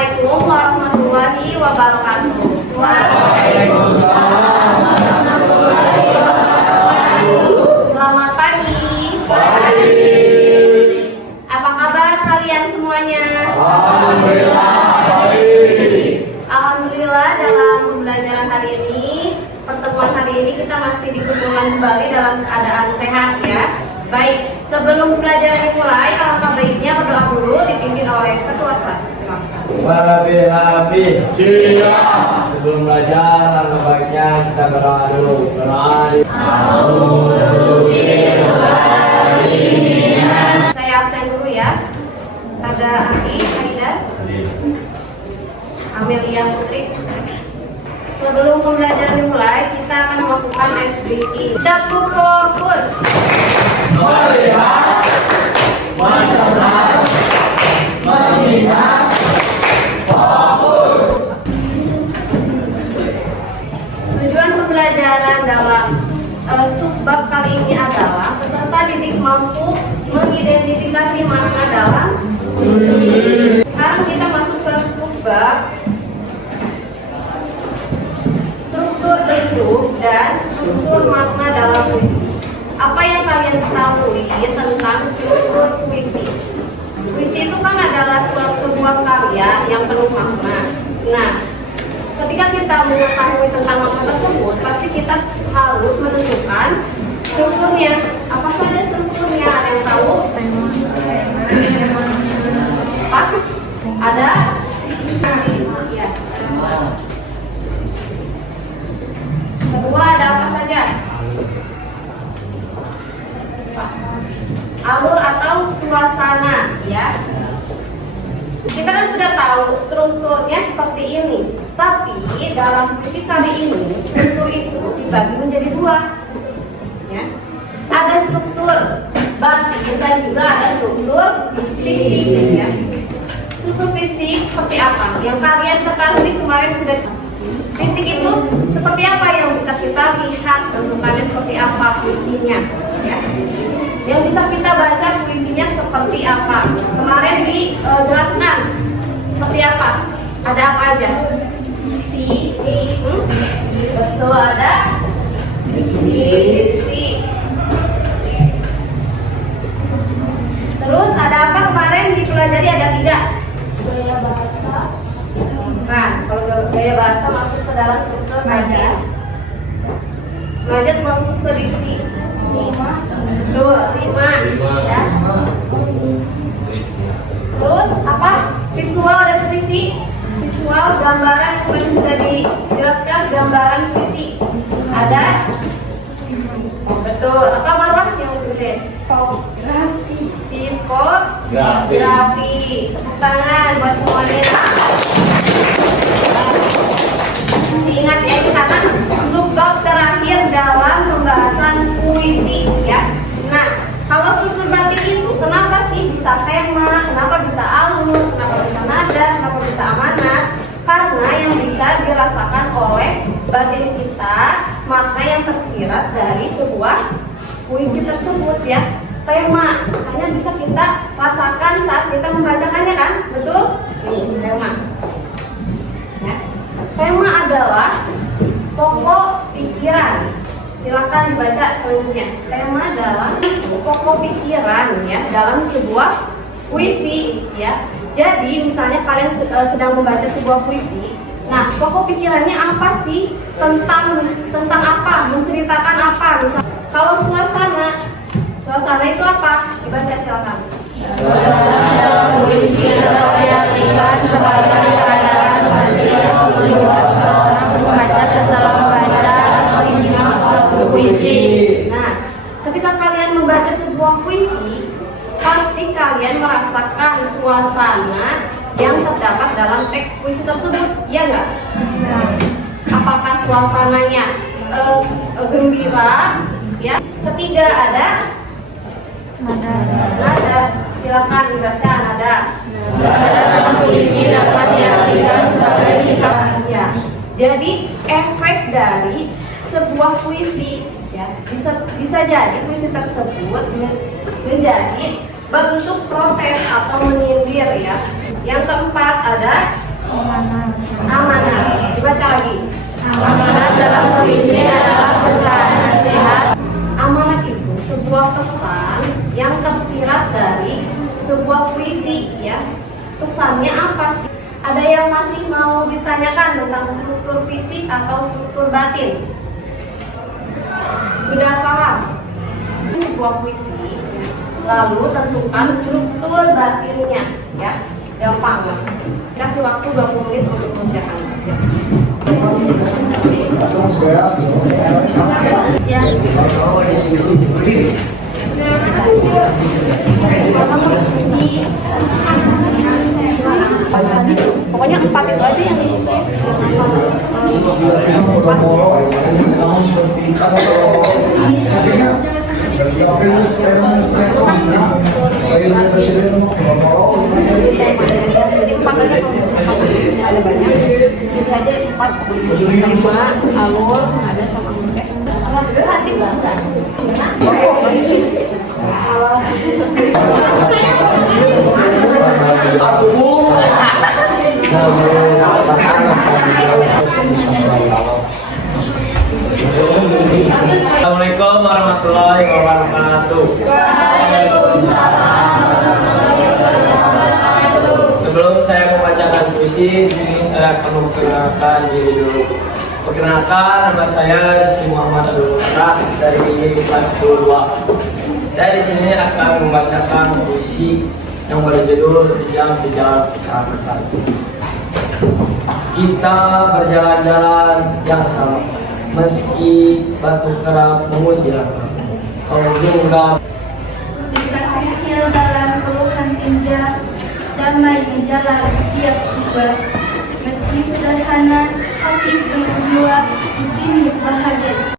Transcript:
Assalamualaikum warahmatullahi wabarakatuh. Waalaikumsalam warahmatullahi wabarakatuh. Selamat pagi. Pagi. Apa kabar kalian semuanya? Alhamdulillah baik. Alhamdulillah, dalam pembelajaran hari ini, pertemuan hari ini kita masih dikumpulkan kembali dalam keadaan sehat ya. Baik, sebelum pelajaran dimulai, alangkah baiknya berdoa dulu dipimpin oleh ketua kelas. Silakan. Barabi. Siap. Sebelum belajar, alangkah baiknya kita berdoa dulu. Berdoa. Saya absen dulu ya. Ada Ari, Aida, Amelia Putri. Sebelum pembelajaran dimulai, kita akan melakukan ice breaking. Dapur fokus. Melihat, mendengar, mengingat, fokus. Tujuan pembelajaran dalam subbab kali ini adalah peserta didik mampu mengidentifikasi makna dalam puisi. Sekarang kita masuk ke subbab struktur bentuk dan struktur makna dalam puisi. Apa yang kalian ketahui tentang struktur puisi? Puisi itu kan adalah sebuah karya yang penuh makna. Nah, ketika kita mengetahui tentang makna tersebut, pasti kita harus menentukan strukturnya. Apa saja strukturnya? Ada yang tahu? Apa? Ada? Ya. Kedua, ada apa saja? Alur atau suasana, ya. Kita kan sudah tahu strukturnya seperti ini. Tapi dalam puisi kali ini struktur itu dibagi menjadi dua, ya. Ada struktur batin dan juga ada struktur fisik, ya. Struktur fisik seperti apa? Yang kalian ketahui kemarin sudah. Fisik itu seperti apa yang bisa kita lihat, bentukannya seperti apa puisinya, ya. Yang bisa kita baca puisinya seperti apa. Kemarin dijelaskan seperti apa. Ada apa aja? Betul, ada si. Terus ada apa kemarin dipelajari? Ada tiga. Gaya bahasa. Bukan, kalau gaya bahasa masuk ke dalam struktur majas. Majas masuk ke diksi. 5. Ya. Terus apa? Visual dan puisi. Visual, gambaran yang kemarin sudah dijelaskan, gambaran puisi. Ada? Betul. Apa Marwah yang gede? Tipografi. Tepuk tangan buat semuanya. Masih ingat ya, ini karena subbab terakhir dalam pembahasan puisi, ya. Nah, kalau struktur batin itu kenapa sih bisa tema, kenapa bisa alur, kenapa bisa nada, kenapa bisa amanat? Karena yang bisa dirasakan oleh batin kita makna yang tersirat dari sebuah puisi tersebut, ya. Tema hanya bisa kita rasakan saat kita membacakannya, kan? Betul? Nih, tema. Ya. Tema adalah pokok pikiran. Silahkan dibaca selanjutnya. Tema adalah pokok pikiran, ya, dalam sebuah puisi, ya. Jadi misalnya kalian sedang membaca sebuah puisi. Nah, pokok pikirannya apa sih? Tentang apa? Menceritakan apa? Misal kalau suasana itu apa? Dibaca silakan. Suasana puisi adalah yang ringan sebagai keadaan seorang pembaca setelah membaca atau mendengar suatu puisi. Nah, ketika kalian membaca sebuah puisi, pasti kalian merasakan suasana yang terdapat dalam teks puisi tersebut, ya enggak? Apakah suasananya gembira, ya? Ketiga ada nada. Silakan dibaca nada. Dalam puisi dapat diartikan sebagai sikap. Ya. Jadi efek dari sebuah puisi, ya, bisa jadi puisi tersebut menjadi bentuk protes atau menyindir, ya. Yang keempat ada Amanah. Dibaca lagi. Amanat dalam puisi adalah pesan nasihat. Amanat itu sebuah pesan yang tersirat dari sebuah puisi, ya. Pesannya apa sih? Ada yang masih mau ditanyakan tentang struktur fisik atau struktur batin? Sudah paham? Sebuah puisi, lalu tentukan struktur batinnya, ya. Gampang lah. Kasih waktu 20 menit untuk mengerjakan. Ya. Pokoknya 4 itu aja yang di situ. Jadi 4 aja kalau misalnya ada banyak. Bisa aja 4 tema, alur, ada sama muda. Alas hati banget. Alas. Assalamualaikum warahmatullahi wabarakatuh. Sebelum saya membacakan puisi, di sini saya akan memperkenalkan diri dulu. Perkenalkan, nama saya Rizky Muhammad Abdul Fatah dari kelas 22. Saya di sini akan membacakan puisi yang berjudul Diam di Jalan Persahabatan. Kita berjalan-jalan yang sama, meski batu kerap menguji langkah. Kau juga Bisa kecil dalam pelukan senja, damai menjalar tiap jiwa. Meski sederhana, hati berjiwa di sini bahagia.